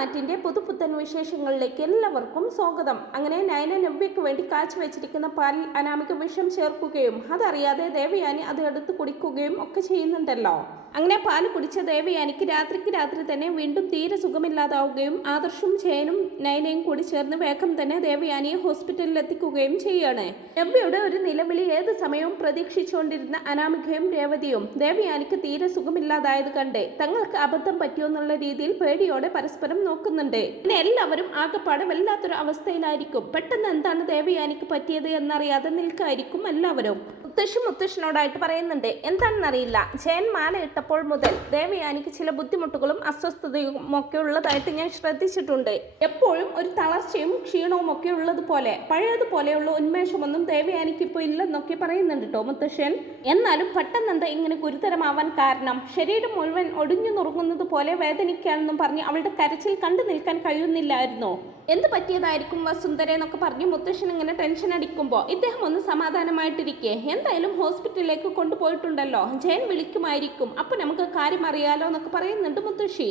മാറ്റിന്റെ പുതുപുത്തൻ വിശേഷങ്ങളിലേക്ക് എല്ലാവർക്കും സ്വാഗതം. അങ്ങനെ നയന നവ്യയ്ക്ക് വേണ്ടി കാച്ചുവെച്ചിരിക്കുന്ന പാലിൽ അനാമിക വിഷം ചേർക്കുകയും അതറിയാതെ ദേവയാനി അത് എടുത്ത് കുടിക്കുകയും ഒക്കെ ചെയ്യുന്നുണ്ടല്ലോ. അങ്ങനെ പാല് കുടിച്ച ദേവയാനിക്ക് രാത്രിക്ക് രാത്രി തന്നെ വീണ്ടും തീരെ സുഖമില്ലാതാവുകയും ആദർശും ജയനും നയനയും കൂടി ചേർന്ന് വേഗം തന്നെ ദേവയാനിയെ ഹോസ്പിറ്റലിൽ എത്തിക്കുകയും ചെയ്യാണ്. നവ്യയുടെ ഒരു നിലവിളി ഏത് സമയവും പ്രതീക്ഷിച്ചുകൊണ്ടിരുന്ന അനാമികയും രേവതിയും ദേവയാനിക്ക് തീരെ സുഖമില്ലാതായത് കണ്ട് തങ്ങൾക്ക് അബദ്ധം പറ്റിയോന്നുള്ള രീതിയിൽ പേടിയോടെ പരസ്പരം നോക്കുന്നുണ്ട്. പിന്നെ എല്ലാവരും ആകെപ്പാടെ വല്ലാത്തൊരു അവസ്ഥയിലായിരിക്കും. പെട്ടെന്ന് എന്താണ് ദേവയാനിക്ക് പറ്റിയത് എന്നറിയാതെ നിൽക്കായിരിക്കും എല്ലാവരും. മുത്തശ്ശനോടായിട്ട് പറയുന്നുണ്ട്, എന്താണെന്നറിയില്ല, ജയൻ മാല ഇട്ടപ്പോൾ മുതൽ ദേവയാനിക്ക് ചില ബുദ്ധിമുട്ടുകളും അസ്വസ്ഥതയും ഒക്കെ ഉള്ളതായിട്ട് ഞാൻ ശ്രദ്ധിച്ചിട്ടുണ്ട്. എപ്പോഴും ഒരു തളർച്ചയും ക്ഷീണവും ഒക്കെ ഉള്ളതുപോലെ പഴയതുപോലെയുള്ള ഉന്മേഷമൊന്നും ദേവയാനിക്ക് ഇപ്പോൾ ഇല്ലെന്നൊക്കെ പറയുന്നുണ്ട് കേട്ടോ മുത്തശ്ശൻ. എന്നാലും പെട്ടെന്ന് എന്താ ഇങ്ങനെ ഗുരുതരമാവാൻ കാരണം? ശരീരം മുഴുവൻ ഒടിഞ്ഞു നുറുങ്ങുന്നത് പോലെ വേദനിക്കാണെന്നും പറഞ്ഞ് അവളുടെ കരച്ചിൽ കണ്ടു നിൽക്കാൻ കഴിയുന്നില്ലായിരുന്നോ? എന്ത് പറ്റിയതായിരിക്കും വസുന്ധര എന്നൊക്കെ പറഞ്ഞ് മുത്തശ്ശൻ ഇങ്ങനെ ടെൻഷൻ അടിക്കുമ്പോൾ ഇദ്ദേഹം ഒന്ന് സമാധാനമായിട്ടിരിക്കെ, എന്തായാലും ഹോസ്പിറ്റലിലേക്ക് കൊണ്ടുപോയിട്ടുണ്ടല്ലോ, ജയൻ വിളിക്കുമായിരിക്കും, അപ്പൊ നമുക്ക് കാര്യം അറിയാലോ എന്നൊക്കെ പറയുന്നുണ്ട് മുത്തശ്ശി.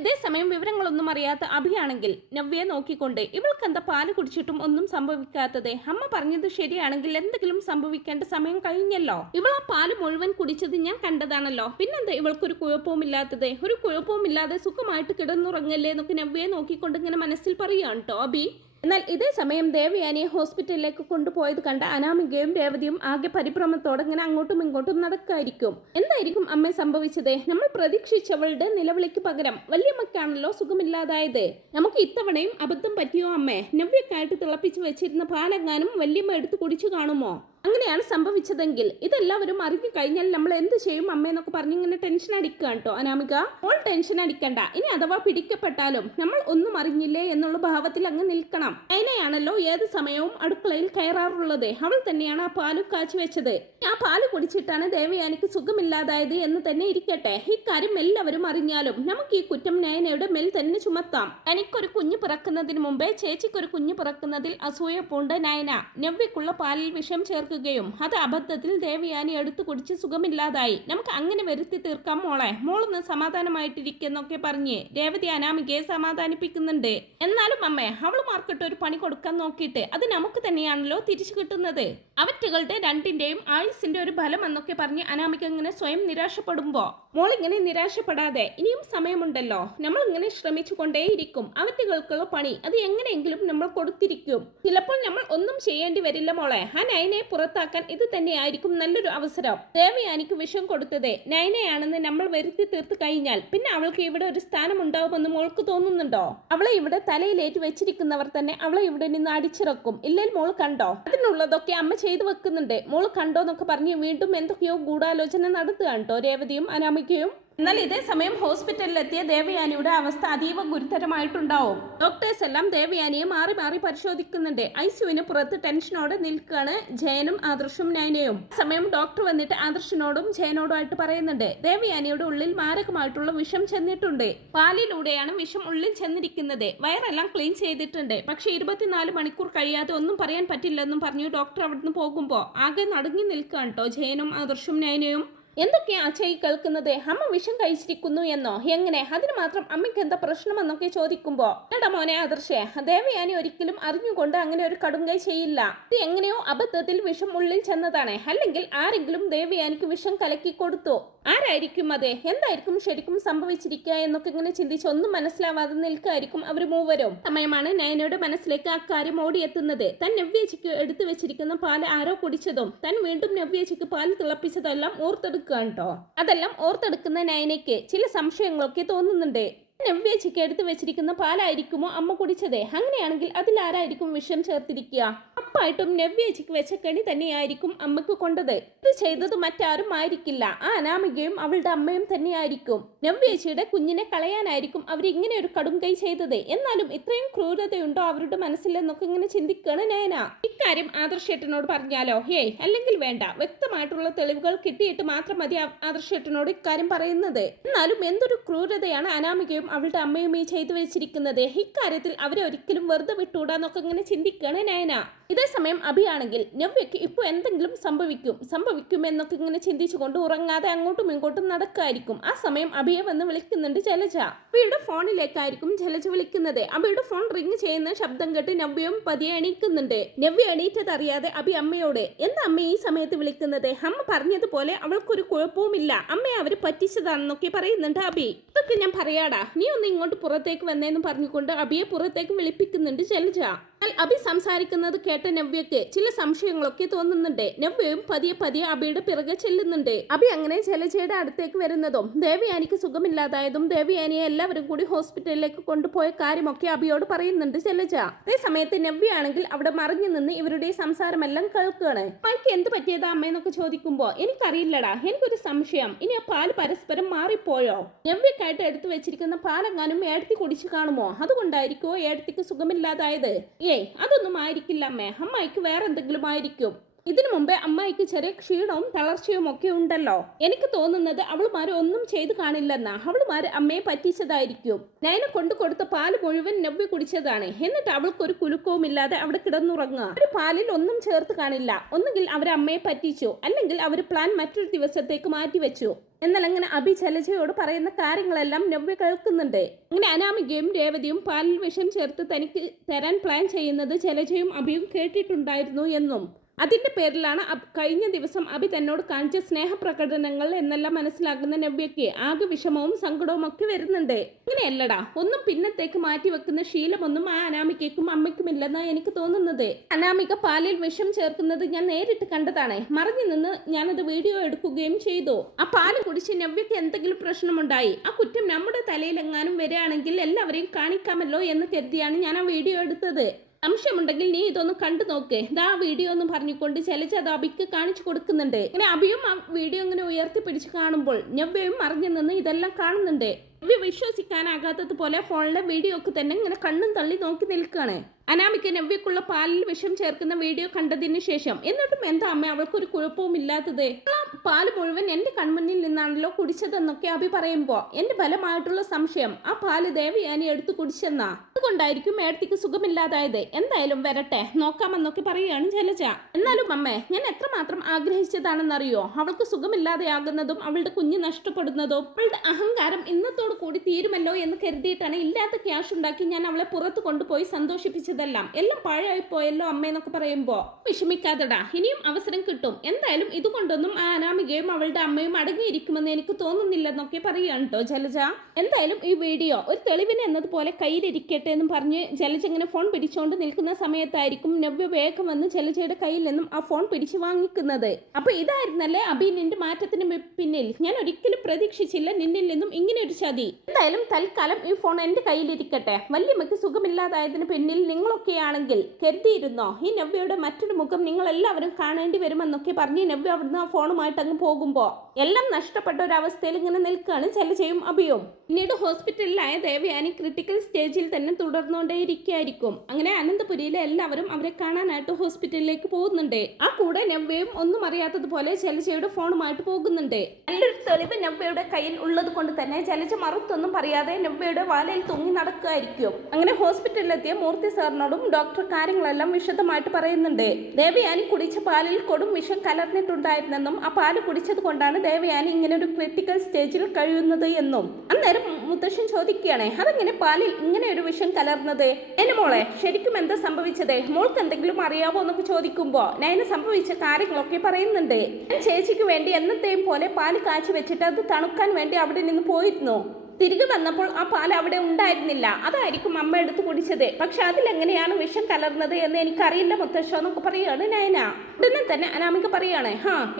ഇതേ സമയം വിവരങ്ങളൊന്നും അറിയാത്ത അഭിയാണെങ്കിൽ നവ്യയെ നോക്കിക്കൊണ്ട്, ഇവൾക്ക് എന്താ പാല് കുടിച്ചിട്ടും ഒന്നും സംഭവിക്കാത്തത്? അമ്മ പറഞ്ഞത് ശരിയാണെങ്കിൽ എന്തെങ്കിലും സംഭവിക്കേണ്ട സമയം കഴിഞ്ഞല്ലോ. ഇവൾ ആ പാല് മുഴുവൻ കുടിച്ചത് ഞാൻ കണ്ടതാണല്ലോ, പിന്നെന്താ ഇവൾക്കൊരു കുഴപ്പവുമില്ലാത്തത്? ഒരു കുഴപ്പവുമില്ലാതെ സുഖമായിട്ട് കിടന്നുറങ്ങല്ലേ എന്നൊക്കെ നവ്യയെ നോക്കിക്കൊണ്ട് ഇങ്ങനെ മനസ്സിൽ പറയുകയാണ് കേട്ടോ അഭി. എന്നാൽ ഇതേ സമയം ദേവയാനിയെ ഹോസ്പിറ്റലിലേക്ക് കൊണ്ടുപോയത് കണ്ട അനാമികയും രേവതിയും ആകെ പരിഭ്രമത്തോടെ ഇങ്ങനെ അങ്ങോട്ടും ഇങ്ങോട്ടും നടക്കായിരിക്കും. എന്തായിരിക്കും അമ്മ സംഭവിച്ചത്? നമ്മൾ പ്രതീക്ഷിച്ചവളുടെ നിലവിളിക്ക് പകരം വല്യമ്മക്കാണല്ലോ സുഖമില്ലാതായത്. നമുക്ക് ഇത്തവണയും അബദ്ധം പറ്റിയോ അമ്മേ? നവ്യക്കായിട്ട് തിളപ്പിച്ച് വെച്ചിരുന്ന പാലെങ്ങാനും വല്യമ്മ എടുത്ത് കുടിച്ചു കാണുമോ? അങ്ങനെയാണ് സംഭവിച്ചതെങ്കിൽ ഇതെല്ലാവരും അറിഞ്ഞു കഴിഞ്ഞാൽ നമ്മൾ എന്ത് ചെയ്യും അമ്മയെന്നൊക്കെ പറഞ്ഞ് ഇങ്ങനെ ടെൻഷൻ അടിക്കുകയാണ് കേട്ടോ അനാമിക. മോൾ ടെൻഷൻ അടിക്കണ്ട, ഇനി അഥവാ പിടിക്കപ്പെട്ടാലും നമ്മൾ ഒന്നും അറിഞ്ഞില്ലേ എന്നുള്ള ഭാവത്തിൽ അങ്ങ് നിൽക്കണം. അതിനെയാണല്ലോ ഏത് സമയവും അടുക്കളയിൽ കയറാറുള്ളത്. അവൾ തന്നെയാണ് ആ പാല് കാച്ചി വെച്ചത്. ആ പാല് കുടിച്ചിട്ടാണ് ദേവയാനിക്ക് സുഖമില്ലാതായത് എന്ന് തന്നെ ഇരിക്കട്ടെ. ഇക്കാര്യം എല്ലാവരും അറിഞ്ഞാലും നമുക്ക് ഈ കുറ്റം നയനയുടെ മേൽ തന്നെ ചുമത്താം. എനിക്കൊരു കുഞ്ഞ് പിറക്കുന്നതിന് മുമ്പേ ചേച്ചിക്കൊരു കുഞ്ഞ് പിറക്കുന്നതിൽ അസൂയ പൂണ്ട നയന നവ്യക്കുള്ള പാലിൽ വിഷം ചേർക്കുകയും അത് അബദ്ധത്തിൽ ദേവയാനി എടുത്തു കുടിച്ച് സുഖമില്ലാതായി. നമുക്ക് അങ്ങനെ വരുത്തി തീർക്കാം മോളെ, മോളൊന്ന് സമാധാനമായിട്ടിരിക്കുന്നൊക്കെ പറഞ്ഞ് രേവതി അനാമികയെ സമാധാനിപ്പിക്കുന്നുണ്ട്. എന്നാലും അമ്മേ, അവൾ മാർക്കിട്ട് ഒരു പണി കൊടുക്കാൻ നോക്കിയിട്ട് അത് നമുക്ക് തന്നെയാണല്ലോ തിരിച്ചു കിട്ടുന്നത്. അവറ്റുകളുടെ രണ്ടിന്റെയും ആയുസിന്റെ ഒരു ഫലം എന്നൊക്കെ പറഞ്ഞ് അനാമിക ഇങ്ങനെ സ്വയം നിരാശപ്പെടുമ്പോ, മോൾ ഇങ്ങനെ നിരാശപ്പെടാതെ ഇനിയും സമയമുണ്ടല്ലോ, നമ്മൾ ഇങ്ങനെ ശ്രമിച്ചു കൊണ്ടേയിരിക്കും. അവറ്റുകൾക്കുള്ള പണി അത് എങ്ങനെയെങ്കിലും നമ്മൾ കൊടുത്തിരിക്കും. ചിലപ്പോൾ നമ്മൾ ഒന്നും ചെയ്യേണ്ടി വരില്ല മോളെ. ആ നയനെ പുറത്താക്കാൻ ഇത് തന്നെയായിരിക്കും നല്ലൊരു അവസരം. ദേവയാനിക്ക് വിഷം കൊടുത്തത് നയനയാണെന്ന് നമ്മൾ വരുത്തി തീർത്ത് കഴിഞ്ഞാൽ പിന്നെ അവൾക്ക് ഇവിടെ ഒരു സ്ഥാനം ഉണ്ടാവുമെന്ന് മോൾക്ക് തോന്നുന്നുണ്ടോ? അവളെ ഇവിടെ തലയിലേറ്റ് വെച്ചിരിക്കുന്നവർ തന്നെ അവളെ ഇവിടെ നിന്ന് അടിച്ചിറക്കും. ഇല്ലെങ്കിൽ മോൾ കണ്ടോ? അതിനുള്ളതൊക്കെ അമ്മ ചെയ്തു വെക്കുന്നുണ്ട്, മോൾ കണ്ടോ എന്നൊക്കെ പറഞ്ഞ് വീണ്ടും എന്തൊക്കെയോ ഗൂഢാലോചന നടത്തുകയാണ് കേട്ടോ രേവതിയും അനാമികയും. എന്നാൽ ഇതേ സമയം ഹോസ്പിറ്റലിലെത്തിയ ദേവയാനിയുടെ അവസ്ഥ അതീവ ഗുരുതരമായിട്ടുണ്ടാവും. ഡോക്ടേഴ്സ് എല്ലാം ദേവയാനിയെ മാറി മാറി പരിശോധിക്കുന്നുണ്ട്. ഐസിയുവിന് പുറത്ത് ടെൻഷനോടെ നിൽക്കുകയാണ് ജയനും ആദർശും നയനയും. സമയം ഡോക്ടർ വന്നിട്ട് ആദർശിനോടും ജയനോടും ആയിട്ട് പറയുന്നുണ്ട്, ദേവയാനിയുടെ ഉള്ളിൽ മാരകമായിട്ടുള്ള വിഷം ചെന്നിട്ടുണ്ട്. പാലിലൂടെയാണ് വിഷം ഉള്ളിൽ ചെന്നിരിക്കുന്നത്. വയറെല്ലാം ക്ലീൻ ചെയ്തിട്ടുണ്ട്, പക്ഷെ 24 മണിക്കൂർ കഴിയാതെ ഒന്നും പറയാൻ പറ്റില്ലെന്നും പറഞ്ഞു ഡോക്ടർ അവിടുന്ന് പോകുമ്പോ ആകെ നടുങ്ങി നിൽക്കുകയാണ് കേട്ടോ ജയനും ആദർശും നയനയും. എന്തൊക്കെയാ അച്ഛയി കേൾക്കുന്നത്? അമ്മ വിഷം കഴിച്ചിരിക്കുന്നു എന്നോ? എങ്ങനെ? അതിന് മാത്രം അമ്മയ്ക്ക് എന്താ പ്രശ്നമെന്നൊക്കെ ചോദിക്കുമ്പോ, എടാ മോനെ ആദർശേ, ദേവയാനി ഒരിക്കലും അറിഞ്ഞുകൊണ്ട് അങ്ങനെ ഒരു കടുങ്കൈ ചെയ്യില്ല. ഇത് എങ്ങനെയോ അബദ്ധത്തിൽ വിഷം ഉള്ളിൽ ചെന്നതാണ്. അല്ലെങ്കിൽ ആരെങ്കിലും ദേവയാനിക്ക് വിഷം കലക്കി കൊടുത്തു. ആരായിരിക്കും അത്? എന്തായിരിക്കും ശരിക്കും സംഭവിച്ചിരിക്കുക എന്നൊക്കെ ഇങ്ങനെ ചിന്തിച്ച് ഒന്നും മനസ്സിലാവാതെ നിൽക്കായിരിക്കും അവർ മൂവരും. സമയമാണ് നയനയുടെ മനസ്സിലേക്ക് ആ കാര്യം ഓടിയെത്തുന്നത്. താൻ നവ്യേച്ചിക്ക് എടുത്തു വെച്ചിരിക്കുന്ന പാല് ആരോ കുടിച്ചതും താൻ വീണ്ടും നവ്യേച്ചിക്ക് പാല് തിളപ്പിച്ചതെല്ലാം ഓർത്തെടുക്കുക കേട്ടോ. അതെല്ലാം ഓർത്തെടുക്കുന്ന നയനയ്ക്ക് ചില സംശയങ്ങളൊക്കെ തോന്നുന്നുണ്ട്. നവ്യേച്ചിക്ക് എടുത്തു വെച്ചിരിക്കുന്ന പാലായിരിക്കുമോ അമ്മ കുടിച്ചത്? അങ്ങനെയാണെങ്കിൽ അതിലാരായിരിക്കും വിഷം ചേർത്തിരിക്കുക? ഉറപ്പായിട്ടും നവ്യേച്ചിക്ക് വെച്ച കെണി തന്നെയായിരിക്കും അമ്മക്ക് കൊണ്ടത്. ഇത് ചെയ്തത് മറ്റാരും ആയിരിക്കില്ല, ആ അനാമികയും അവളുടെ അമ്മയും തന്നെയായിരിക്കും. നവ്യേച്ചിയുടെ കുഞ്ഞിനെ കളയാനായിരിക്കും അവർ ഇങ്ങനെ ഒരു കടും കൈ ചെയ്തത്. എന്നാലും ഇത്രയും ക്രൂരതയുണ്ടോ അവരുടെ മനസ്സിൽ എന്നൊക്കെ ഇങ്ങനെ ചിന്തിക്കുകയാണ് നയന. ഇക്കാര്യം ആദർശേട്ടനോട് പറഞ്ഞാലോ? ഹേയ്, അല്ലെങ്കിൽ വേണ്ട, വ്യക്തമായിട്ടുള്ള തെളിവുകൾ കിട്ടിയിട്ട് മാത്രം മതി ആദർശേട്ടനോട് ഇക്കാര്യം പറയുന്നത്. എന്നാലും എന്തൊരു ക്രൂരതയാണ് അനാമികയും അവളുടെ അമ്മയും ഈ ചെയ്തു വെച്ചിരിക്കുന്നത്. ഇക്കാര്യത്തിൽ അവരെ ഒരിക്കലും വെറുതെ വിട്ടൂടാന്നൊക്കെ ഇങ്ങനെ ചിന്തിക്കുകയാണ് നയന. ഇതേ അതേസമയം അഭിയാണെങ്കിൽ നവ്യയ്ക്ക് ഇപ്പോൾ എന്തെങ്കിലും സംഭവിക്കും എന്നൊക്കെ ഇങ്ങനെ ചിന്തിച്ചുകൊണ്ട് ഉറങ്ങാതെ അങ്ങോട്ടും ഇങ്ങോട്ടും നടക്കായിരിക്കും. ആ സമയം അഭിയെ വന്ന് വിളിക്കുന്നുണ്ട് ജലജ. അഭിയുടെ ഫോണിലേക്കായിരിക്കും ജലജ വിളിക്കുന്നത്. അഭിയുടെ ഫോൺ റിങ് ചെയ്യുന്ന ശബ്ദം കേട്ട് നവ്യയും പതിയെ എണീക്കുന്നുണ്ട്. നവ്യ എണീറ്റതറിയാതെ അഭി അമ്മയോട്, എന്താ അമ്മ ഈ സമയത്ത് വിളിക്കുന്നത്? അമ്മ പറഞ്ഞതുപോലെ അവൾക്കൊരു കുഴപ്പവുമില്ല, അമ്മയെ അവര് പറ്റിച്ചതാണെന്നൊക്കെ പറയുന്നുണ്ട് അഭി. ഇതൊക്കെ ഞാൻ പറയാടാ, നീ ഒന്ന് ഇങ്ങോട്ട് പുറത്തേക്ക് വന്നേന്ന് പറഞ്ഞുകൊണ്ട് അഭിയെ പുറത്തേക്ക് വിളിപ്പിക്കുന്നുണ്ട് ജലജ. അഭി സംസാരിക്കുന്നത് കേട്ട നവ്യക്ക് ചില സംശയങ്ങളൊക്കെ തോന്നുന്നുണ്ട്. നവ്യയും പതിയെ അഭിയുടെ പിറകെ ചെല്ലുന്നുണ്ട്. അഭി അങ്ങനെ ജലജയുടെ അടുത്തേക്ക് വരുന്നതും ദേവയാനിക്ക് സുഖമില്ലാതായതും ദേവയാനിയെ എല്ലാവരും കൂടി ഹോസ്പിറ്റലിലേക്ക് കൊണ്ടുപോയ കാര്യമൊക്കെ അഭിയോട് പറയുന്നുണ്ട് ജലജ. അതേ സമയത്ത് നവ്യ ആണെങ്കിൽ അവിടെ മറിഞ്ഞു നിന്ന് ഇവരുടെ സംസാരമെല്ലാം കേൾക്കുകയാണ്. അമ്മയ്ക്ക് എന്ത് പറ്റിയതാ അമ്മയെന്നൊക്കെ ചോദിക്കുമ്പോ, എനിക്കറിയില്ലടാ, എനിക്കൊരു സംശയം, ഇനി ആ പാല് പരസ്പരം മാറിപ്പോയോ? നവ്യക്കായിട്ട് എടുത്തു വെച്ചിരിക്കുന്ന പാലെങ്ങാനും ഏടത്തി കുടിച്ചു കാണുമോ? അതുകൊണ്ടായിരിക്കോ ഏടത്തിക്ക് സുഖമില്ലാതായത്? അതൊന്നും ആയിരിക്കില്ല അമ്മേ, അമ്മായിക്ക് വേറെ എന്തെങ്കിലും ആയിരിക്കും. ഇതിനു മുമ്പേ അമ്മായിക്ക് ചെറിയ ക്ഷീണവും തളർച്ചയും ഒക്കെ ഉണ്ടല്ലോ. എനിക്ക് തോന്നുന്നത് അവളുമാര് ഒന്നും ചെയ്തു കാണില്ലെന്നാ. അവളുമാര് അമ്മയെ പറ്റിച്ചതായിരിക്കും. നയന കൊണ്ടു കൊടുത്ത പാല് മുഴുവൻ നവ്യ കുടിച്ചതാണ്. എന്നിട്ട് അവൾക്കൊരു കുലുക്കവും ഇല്ലാതെ അവിടെ കിടന്നുറങ്ങുക. ഒരു പാലിൽ ഒന്നും ചേർത്ത് കാണില്ല. ഒന്നുകിൽ അവർ അമ്മയെ പറ്റിച്ചു, അല്ലെങ്കിൽ അവർ പ്ലാൻ മറ്റൊരു ദിവസത്തേക്ക് മാറ്റിവെച്ചു. എന്നാൽ അങ്ങനെ അഭി ജലജയോട് പറയുന്ന കാര്യങ്ങളെല്ലാം നവ്യ കേൾക്കുന്നുണ്ട്. അങ്ങനെ അനാമികയും രേവതിയും പാലിൽ വിഷം ചേർത്ത് തനിക്ക് തരാൻ പ്ലാൻ ചെയ്യുന്നത് ജലജയും അഭിയും കേട്ടിട്ടുണ്ടായിരുന്നു എന്നും അതിന്റെ പേരിലാണ് കഴിഞ്ഞ ദിവസം അഭി തന്നോട് കാണിച്ച സ്നേഹപ്രകടനങ്ങൾ എന്നെല്ലാം മനസ്സിലാക്കുന്ന നവ്യയ്ക്ക് ആകെ വിഷമവും സങ്കടവും ഒക്കെ വരുന്നുണ്ട്. അങ്ങനെയല്ലടാ, ഒന്നും പിന്നത്തേക്ക് മാറ്റി വെക്കുന്ന ശീലമൊന്നും ആ അനാമികയ്ക്കും അമ്മയ്ക്കുമില്ലെന്നാണ് എനിക്ക് തോന്നുന്നത്. അനാമിക പാലിൽ വിഷം ചേർക്കുന്നത് ഞാൻ നേരിട്ട് കണ്ടതാണ്. മറിഞ്ഞു നിന്ന് ഞാനത് വീഡിയോ എടുക്കുകയും ചെയ്തു. ആ പാല് കുടിച്ച് നവ്യയ്ക്ക് എന്തെങ്കിലും പ്രശ്നമുണ്ടായി, ആ കുറ്റം നമ്മുടെ തലയിലെങ്ങാനും വരികയാണെങ്കിൽ എല്ലാവരെയും കാണിക്കാമല്ലോ എന്ന് കരുതിയാണ് ഞാൻ ആ വീഡിയോ എടുത്തത്. സംശയമുണ്ടെങ്കിൽ നീ ഇതൊന്ന് കണ്ടു നോക്ക്, ഇതാ വീഡിയോ എന്ന് പറഞ്ഞുകൊണ്ട് ജലജ അത് അഭിക്ക് കാണിച്ചു കൊടുക്കുന്നുണ്ട്. ഇങ്ങനെ അഭിയും ആ വീഡിയോ ഇങ്ങനെ ഉയർത്തി പിടിച്ച് കാണുമ്പോൾ നവ്യയും മറിഞ്ഞു നിന്ന് ഇതെല്ലാം കാണുന്നുണ്ട്. നവ്യ വിശ്വസിക്കാനാകാത്തതുപോലെ ഫോണിലെ വീഡിയോ ഒക്കെ തന്നെ ഇങ്ങനെ കണ്ണും തള്ളി നോക്കി നിൽക്കുകയാണ്. അനാമിക നവ്യക്കുള്ള പാലിൽ വിഷം ചേർക്കുന്ന വീഡിയോ കണ്ടതിന് ശേഷം എന്നിട്ടും എന്താ അമ്മ അവൾക്കൊരു കുഴപ്പവും ഇല്ലാത്തത്? പാല് മുഴുവൻ എന്റെ കൺമുന്നിൽ നിന്നാണല്ലോ കുടിച്ചതെന്നൊക്കെ അഭി പറയുമ്പോ എന്റെ ബലമായിട്ടുള്ള സംശയം ആ പാല് ദേവയാനി എടുത്തു കുടിച്ചെന്നാ. അതുകൊണ്ടായിരിക്കും ഏടത്തിക്ക് സുഖമില്ലാതായത്. എന്തായാലും വരട്ടെ, നോക്കാമെന്നൊക്കെ പറയുകയാണ് ജലജ. എന്നാലും അമ്മേ, ഞാൻ എത്രമാത്രം ആഗ്രഹിച്ചതാണെന്നറിയോ അവൾക്ക് സുഖമില്ലാതെയാകുന്നതും അവളുടെ കുഞ്ഞ് നഷ്ടപ്പെടുന്നതും? അവളുടെ അഹങ്കാരം ഇന്നത്തോടു കൂടി തീരുമല്ലോ എന്ന് കരുതിയിട്ടാണ് ഇല്ലാത്ത ക്യാഷ് ഉണ്ടാക്കി ഞാൻ അവളെ പുറത്ത് കൊണ്ടുപോയി സന്തോഷിപ്പിച്ചതെല്ലാം. എല്ലാം പാഴായി പോയല്ലോ അമ്മയെന്നൊക്കെ പറയുമ്പോ വിഷമിക്കാതെടാ, ഇനിയും അവസരം കിട്ടും. എന്തായാലും ഇതുകൊണ്ടൊന്നും ആ അനാമികയും അവളുടെ അമ്മയും അടങ്ങിയിരിക്കുമെന്ന് എനിക്ക് തോന്നുന്നില്ലെന്നൊക്കെ പറയുകയാണ് കേട്ടോ ജലജ. എന്തായാലും ഈ വീഡിയോ ഒരു തെളിവിന് എന്നതുപോലെ കയ്യിലിരിക്കട്ടെ എന്നും പറഞ്ഞ് ജലജ ഇങ്ങനെ ഫോൺ പിടിച്ചുകൊണ്ട് നിൽക്കുന്ന സമയത്തായിരിക്കും നവ്യ വേഗം വന്ന് ജലജയുടെ കയ്യിൽ നിന്നും ആ ഫോൺ പിടിച്ചു വാങ്ങിക്കുന്നത്. അപ്പൊ ഇതായിരുന്നല്ലേ അഭി നിന്റെ മാറ്റത്തിന് പിന്നിൽ? ഞാൻ ഒരിക്കലും പ്രതീക്ഷിച്ചില്ല നിന്നിൽ നിന്നും ഇങ്ങനെ ഒരു ചതി. എന്തായാലും തൽക്കാലം ഈ ഫോൺ എന്റെ കയ്യിലിരിക്കട്ടെ. വല്യമ്മയ്ക്ക് സുഖമില്ലാതായതിന് പിന്നിൽ നിങ്ങളൊക്കെയാണെങ്കിൽ കരുതിയിരുന്നോ ഈ നവ്യയുടെ മറ്റൊരു മുഖം നിങ്ങൾ എല്ലാവരും കാണേണ്ടി വരുമെന്നൊക്കെ പറഞ്ഞ് നവ്യ അവിടുന്ന് ആ ഫോണുമായിട്ട് അങ്ങ് പോകുമ്പോ എല്ലാം നഷ്ടപ്പെട്ട ഒരു അവസ്ഥയിൽ ഇങ്ങനെ നിൽക്കുകയാണ് ജലജയും അഭിയും. പിന്നീട് ഹോസ്പിറ്റലിലായ ദേവയാനി ക്രിട്ടിക്കൽ സ്റ്റേജിൽ തന്നെ തുടർന്നുകൊണ്ടേയിരിക്കുകയായിരിക്കും. അങ്ങനെ അനന്തപുരിയിലെ എല്ലാവരും അവരെ കാണാനായിട്ട് ഹോസ്പിറ്റലിലേക്ക് പോകുന്നുണ്ട്. ആ കൂടെ നവ്യയും ഒന്നും അറിയാത്തതുപോലെ ജലജയുടെ ഫോണുമായിട്ട് പോകുന്നുണ്ട്. നല്ലൊരു തെളിവ് നവ്യയുടെ കയ്യിൽ ഉള്ളത് കൊണ്ട് തന്നെ ജലജ മറുത്തൊന്നും പറയാതെ നവ്യയുടെ വാലയിൽ തൂങ്ങി നടക്കുകയായിരിക്കും. അങ്ങനെ ഹോസ്പിറ്റലിലെത്തിയ മൂർത്തി സാറിനോടും ഡോക്ടർ കാര്യങ്ങളെല്ലാം വിശദമായിട്ട് പറയുന്നുണ്ട്. ദേവയാനി കുടിച്ച പാലിൽ കൊടും വിഷം കലർന്നിട്ടുണ്ടായിരുന്നെന്നും ആ പാല് കുടിച്ചത് കൊണ്ടാണ് ദേവയാനി ഇങ്ങനെ ഒരു ക്രിട്ടിക്കൽ സ്റ്റേജിൽ കഴിയുന്നത് എന്നും. അന്നേരം മുത്തശ്ശൻ ചോദിക്കുകയാണ്, അതെങ്ങനെ പാലിൽ ഇങ്ങനെ ഒരു വിഷം കലർന്നത്? എന്നെ മോളെ, ശരിക്കും എന്താ സംഭവിച്ചത്? മോൾക്ക് എന്തെങ്കിലും അറിയാവോ എന്നൊക്കെ ചോദിക്കുമ്പോ നയന സംഭവിച്ച കാര്യങ്ങളൊക്കെ പറയുന്നുണ്ട്. ഞാൻ ചേച്ചിക്ക് വേണ്ടി എന്നത്തെയും പോലെ പാല് കാച്ചി വെച്ചിട്ട് അത് തണുക്കാൻ വേണ്ടി അവിടെ നിന്ന് പോയിരുന്നു. തിരികെ വന്നപ്പോൾ ആ പാൽ അവിടെ ഉണ്ടായിരുന്നില്ല. അതായിരിക്കും അമ്മ എടുത്ത് കുടിച്ചത്. പക്ഷെ അതിലെങ്ങനെയാണ് വിഷം കലർന്നത് എന്ന് എനിക്കറിയില്ല മുത്തശ്ശ എന്നൊക്കെ പറയുകയാണ് നയന. ഉടനെ തന്നെ അനാമിക പറയാണ്,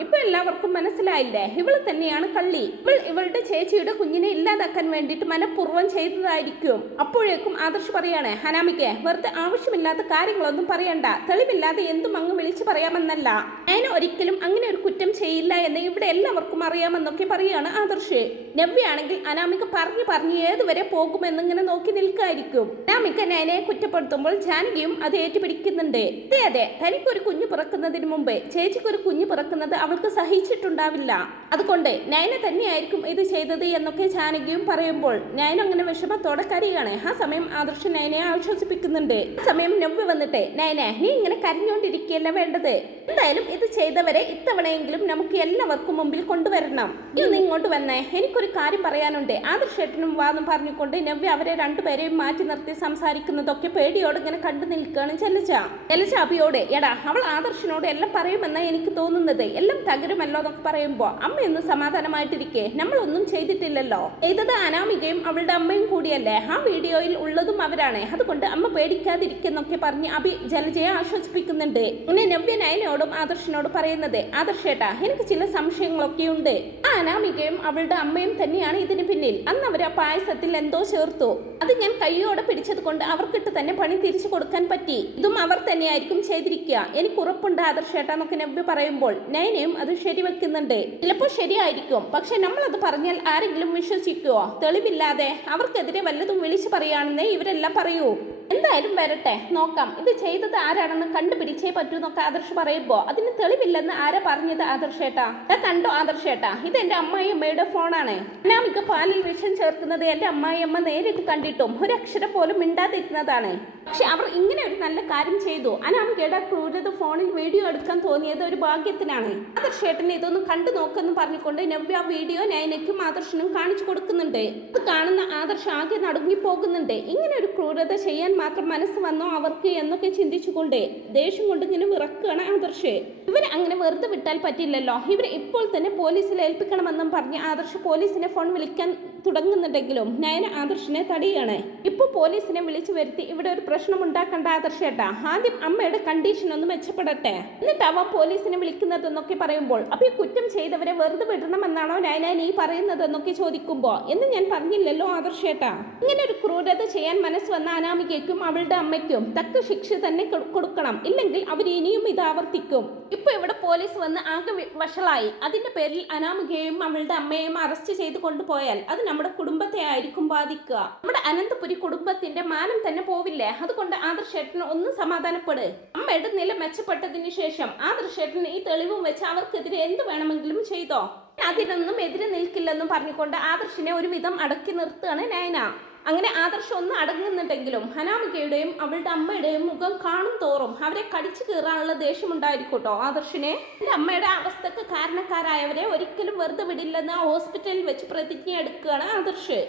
ഇപ്പൊ എല്ലാവർക്കും മനസ്സിലായില്ലേ, ഇവള് തന്നെയാണ് കള്ളി. ഇവളുടെ ചേച്ചിയുടെ കുഞ്ഞിനെ ഇല്ലാതാക്കാൻ വേണ്ടിയിട്ട് മനഃപൂർവ്വം ചെയ്തതായിരിക്കും. അപ്പോഴേക്കും ആദർശ് പറയാണ്, അനാമിക വെറുതെ ആവശ്യമില്ലാത്ത കാര്യങ്ങളൊന്നും പറയണ്ട, തെളിവില്ലാതെ എന്തും അങ്ങ് വിളിച്ചു പറയാമെന്നല്ല. നയന ഒരിക്കലും അങ്ങനെ ഒരു കുറ്റം ചെയ്യില്ല എന്ന് ഇവിടെ എല്ലാവർക്കും അറിയാമെന്നൊക്കെ പറയുകയാണ് ആദർശ്. നവ്യ ആണെങ്കിൽ അനാമിക പറഞ്ഞു ഏതുവരെ പോകുമെന്നിങ്ങനെ നോക്കി നിൽക്കായിരിക്കും. അനാമിക നയനയെ കുറ്റപ്പെടുത്തുമ്പോൾ ജാനകിയും അത് ഏറ്റുപിടിക്കുന്നുണ്ട്. അതെ അതെ, തനിക്കൊരു കുഞ്ഞു പിറക്കുന്നതിന് മുമ്പ് ചേച്ചിക്കൊരു കുഞ്ഞു പിറക്കുന്നത് അവൾക്ക് സഹിച്ചിട്ടുണ്ടാവില്ല. അതുകൊണ്ട് നയന തന്നെയായിരിക്കും ഇത് ചെയ്തത് എന്നൊക്കെ ജാനകിയും പറയുമ്പോൾ നയന അങ്ങനെ വിഷമത്തോടെ കരയാണ്. ആ സമയം ആദർശ് നയനയെ ആശ്വസിപ്പിക്കുന്നുണ്ട്. ആ സമയം നവ്യ വന്നിട്ട് നയന നീ ഇങ്ങനെ കരഞ്ഞോണ്ടിരിക്കുകയല്ല വേണ്ടത്. എന്തായാലും ഇത് ചെയ്തവരെ ഇത്തവണയെങ്കിലും നമുക്ക് എല്ലാവർക്കും മുമ്പിൽ കൊണ്ടുവരണം. ഇന്ന് ഇങ്ങോട്ട് വന്നേ, എനിക്കൊരു കാര്യം പറയാനുണ്ട്. ആദർശേട്ടനും വാന്നും പറഞ്ഞുകൊണ്ട് നവ്യ അവരെ രണ്ടുപേരെയും മാറ്റി നിർത്തി സംസാരിക്കുന്നതൊക്കെ പേടിയോട് ഇങ്ങനെ കണ്ടു നിൽക്കുകയാണ് ജലജ അഭിയോട്. എടാ, അവൾ ആദർശനോട് എല്ലാം പറയുമെന്നാ എനിക്ക് തോന്നുന്നത്. എല്ലാം തകരുമല്ലോ എന്നൊക്കെ പറയുമ്പോ അമ്മയൊന്ന് സമാധാനമായിട്ടിരിക്കെ, നമ്മളൊന്നും ചെയ്തിട്ടില്ലല്ലോ. ചെയ്തത് അനാമികയും അവളുടെ അമ്മയും കൂടിയല്ലേ. ആ വീഡിയോയിൽ ഉള്ളതും അവരാണ്. അതുകൊണ്ട് അമ്മ പേടിക്കാതിരിക്കുന്നൊക്കെ പറഞ്ഞ് അഭി ജലജയെ ആശ്വസിപ്പിക്കുന്നുണ്ട്. പിന്നെ നവ്യ നയനയോടും ആദർശനോട് പറയുന്നത്, ആദർശേട്ടാ എനിക്ക് ചില സംശയങ്ങളൊക്കെ ഉണ്ട്. ആ അനാമികയും അവളുടെ അമ്മയും തന്നെയാണ് ഇതിന് പിന്നിൽ. അന്ന് അവർ ആ പായസത്തിൽ എന്തോ ചേർത്തു. അത് ഞാൻ കയ്യോടെ പിടിച്ചത് കൊണ്ട് അവർക്കിട്ട് തന്നെ പണി തിരിച്ചു കൊടുക്കാൻ പറ്റി. ഇതും അവർ തന്നെയായിരിക്കും ചെയ്തിരിക്കുക. എനിക്ക് ഉറപ്പുണ്ട് ആദർശേട്ടാ എന്നൊക്കെ നവ്യ പറയുമ്പോൾ നയനയും അത് ശരിവെക്കുന്നുണ്ട്. ചിലപ്പോൾ ശരിയായിരിക്കും, പക്ഷെ നമ്മളത് പറഞ്ഞാൽ ആരെങ്കിലും വിശ്വസിക്കുവോ? തെളിവില്ലാതെ അവർക്കെതിരെ വല്ലതും വിളിച്ചു പറയുകയാണെന്നേ ഇവരെല്ലാം പറയൂ. എന്തായാലും വരട്ടെ, നോക്കാം. ഇത് ചെയ്തത് ആരാണെന്ന് കണ്ടുപിടിച്ചേ പറ്റൂ എന്നൊക്കെ ആദർശ് പറയുമ്പോ അതിന് തെളിവില്ലെന്ന് ആരാ പറഞ്ഞത് ആദർശേട്ടാ? കണ്ടോ ആദർശേട്ടാ, ഇത് എന്റെ അമ്മായിയമ്മയുടെ ഫോണാണ്. അനാമിക പാലിൽ വിഷം ചേർക്കുന്നത് എന്റെ അമ്മായിയമ്മ നേരിട്ട് കണ്ടിട്ടും ഒരക്ഷരം പോലും മിണ്ടാതിരുന്നതാണ്. പക്ഷെ അവർ ഇങ്ങനെ ഒരു നല്ല കാര്യം ചെയ്തു. അനാമികയുടെ ക്രൂരത ഫോണിൽ വീഡിയോ എടുക്കാൻ തോന്നിയത് ഒരു ഭാഗ്യത്തിനാണ്. ആദർശേട്ടനെ ഇതൊന്നും കണ്ടു നോക്കെന്ന് പറഞ്ഞുകൊണ്ട് നവ്യ വീഡിയോ നയനയ്ക്കും ആദർശനും കാണിച്ചു കൊടുക്കുന്നുണ്ട്. അത് കാണുന്ന ആദർശ് ആകെ നടുങ്ങി പോകുന്നുണ്ട്. ഇങ്ങനെ ഒരു ക്രൂരത ചെയ്യാൻ മാത്രം മനസ്സ് വന്നോ അവർക്ക് എന്നൊക്കെ ചിന്തിച്ചുകൊണ്ട് ദേഷ്യം കൊണ്ട് ഇങ്ങനെ വിറക്കുകയാണ് ആദർശ്. ഇവർ അങ്ങനെ വെറുതെ വിട്ടാൽ പറ്റില്ലല്ലോ. ഇവർ ഇപ്പോൾ തന്നെ പോലീസിൽ ഏൽപ്പിക്കണമെന്നും പറഞ്ഞ് ആദർശ് പോലീസിനെ ഫോൺ വിളിക്കാൻ തുടങ്ങുന്നുണ്ടെങ്കിലും നയന ആദർശിനെ തടിയാണ്. ഇപ്പൊ പോലീസിനെ വിളിച്ചു വരുത്തി ഇവിടെ ഒരു പ്രശ്നം ഉണ്ടാക്കണ്ട ആദർശേട്ടാ. ആദ്യം അമ്മയുടെ കണ്ടീഷൻ ഒന്ന് മെച്ചപ്പെടട്ടെ, എന്നിട്ടാവാം പോലീസിനെ വിളിക്കുന്നതെന്നൊക്കെ പറയുമ്പോൾ അപ്പൊ ഈ കുറ്റം ചെയ്തവരെ വെറുതെ വിടണമെന്നാണോ നയന നീ പറയുന്നതെന്നൊക്കെ ചോദിക്കുമ്പോ എന്ന് ഞാൻ പറഞ്ഞില്ലല്ലോ ആദർശേട്ടാ. ഇങ്ങനെ ഒരു ക്രൂരത ചെയ്യാൻ മനസ്സ് വന്ന അനാമികയ്ക്കും അവളുടെ അമ്മയ്ക്കും തക്ക ശിക്ഷ തന്നെ കൊടുക്കണം. ഇല്ലെങ്കിൽ അവർ ഇനിയും ഇത് ആവർത്തിക്കും. ഇപ്പൊ ഇവിടെ പോലീസ് വന്ന് ആകെ വഷളായി. അതിന്റെ പേരിൽ അനാമികയെയും അവളുടെ അമ്മയെയും അറസ്റ്റ് ചെയ്ത് കൊണ്ടുപോയാൽ അത് നമ്മുടെ കുടുംബത്തെ ആയിരിക്കും ബാധിക്കുക. നമ്മുടെ അനന്തപുരി കുടുംബത്തിന്റെ മാനം തന്നെ പോവില്ലേ? അതുകൊണ്ട് ആദർശേട്ടന് ഒന്ന് സമാധാനപ്പെട്. അമ്മയുടെ നില മെച്ചപ്പെട്ടതിന് ശേഷം ആദർശേട്ടന് ഈ തെളിവും വെച്ച് അവർക്കെതിരെ എന്ത് വേണമെങ്കിലും ചെയ്തോ. അതിനൊന്നും എതിരെ നിൽക്കില്ലെന്നും പറഞ്ഞുകൊണ്ട് ആദർശിനെ ഒരുവിധം അടക്കി നിർത്തുകയാണ് നയന. അങ്ങനെ ആദർശം ഒന്ന് അടങ്ങുന്നുണ്ടെങ്കിലും അനാമികയുടെയും അവളുടെ അമ്മയുടെയും മുഖം കാണും തോറും അവരെ കടിച്ചു കീറാനുള്ള ദേഷ്യമുണ്ടായിരിക്കട്ടോ ആദർശിനെ. എൻ്റെ അമ്മയുടെ അവസ്ഥക്ക് കാരണക്കാരായവരെ ഒരിക്കലും വെറുതെ വിടില്ലെന്ന് ആ ഹോസ്പിറ്റലിൽ വെച്ച് പ്രതിജ്ഞ എടുക്കുകയാണ് ആദർശ്.